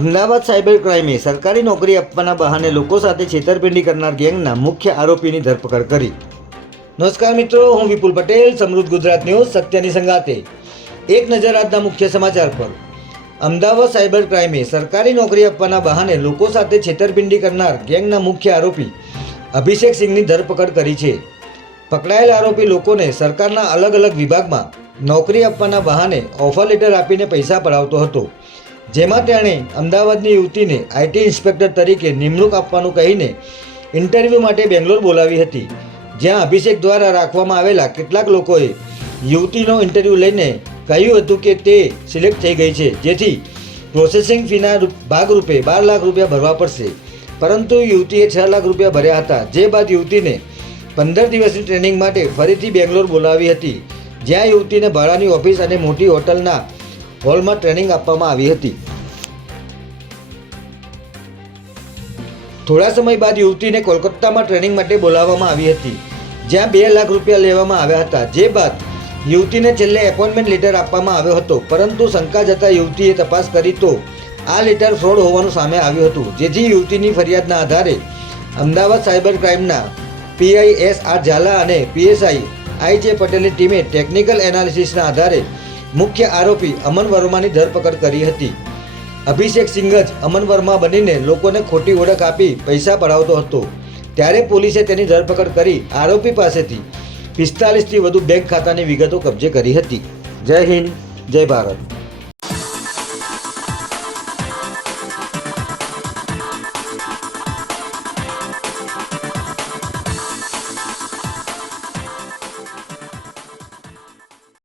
Ahmedabad cyber ક્રાઇમે સરકારી નોકરી આપવાના બહાને લોકો સાથે છેતરપિંડી કરનાર ગેંગના મુખ્ય આરોપીની ધરપકડ કરી. નમસ્કાર મિત્રો, હું વિપુલ પટેલ, સમૃદ્ધ ગુજરાત ન્યૂઝ, સત્યની સંગાતે એક નજર આજના મુખ્ય સમાચાર પર. અમદાવાદ સાયબર ક્રાઇમે સરકારી નોકરી આપવાના બહાને લોકો સાથે છેતરપિંડી કરનાર ગેંગના મુખ્ય આરોપી અભિષેક સિંહની ધરપકડ કરી છે. પકડાયેલ આરોપી લોકોને સરકારના અલગ અલગ વિભાગમાં નોકરી આપવાના બહાને ઓફર લેટર આપીને પૈસા પડાવતો હતો. જેમાં તેણે અમદાવાદની યુવતીને આઈટી ઇન્સ્પેક્ટર તરીકે નિમણૂક આપવાનું કહીને ઇન્ટરવ્યૂ માટે બેંગ્લોર બોલાવી હતી, જ્યાં અભિષેક દ્વારા રાખવામાં આવેલા કેટલાક લોકોએ યુવતીનો ઇન્ટરવ્યૂ લઈને કહ્યું હતું કે તે સિલેક્ટ થઈ ગઈ છે, જેથી પ્રોસેસિંગ ફીના ભાગરૂપે બાર લાખ રૂપિયા ભરવા પડશે. પરંતુ યુવતીએ છ લાખ રૂપિયા ભર્યા હતા, જે બાદ યુવતીને પંદર દિવસની ટ્રેનિંગ માટે ફરીથી બેંગ્લોર બોલાવી હતી, જ્યાં યુવતીને ભાડાની ઓફિસ અને મોટી હોટલના હોલમાં ટ્રેનિંગ આપવામાં આવી હતી. થોડા સમય બાદ યુવતીને કોલકાતામાં ટ્રેનિંગ માટે બોલાવવામાં આવી હતી, જ્યાં બે લાખ રૂપિયા લેવામાં આવ્યા હતા. જે બાદ યુવતીને છેલ્લે એપોઇન્ટમેન્ટ લેટર આપવામાં આવ્યો હતો, પરંતુ શંકા જતા યુવતીએ તપાસ કરી તો આ લેટર ફ્રોડ હોવાનું સામે આવ્યું હતું. જેથી યુવતીની ફરિયાદના આધારે અમદાવાદ સાયબર ક્રાઇમના પીઆઈ એસ આર ઝાલા અને પીએસઆઈ આઈ જે પટેલની ટીમે ટેકનિકલ એનાલિસિસના આધારે મુખ્ય આરોપી અમન વર્માની ધરપકડ કરી હતી. અભિષેક સિંઘ જ અમન વર્મા બનીને લોકોને ખોટી ઓળખ આપી પૈસા પડાવતો હતો. ત્યારે પોલીસે તેની ધરપકડ કરી આરોપી પાસેથી પિસ્તાલીસથી વધુ બેંક ખાતાની વિગતો કબજે કરી હતી. જય હિન્દ, જય ભારત.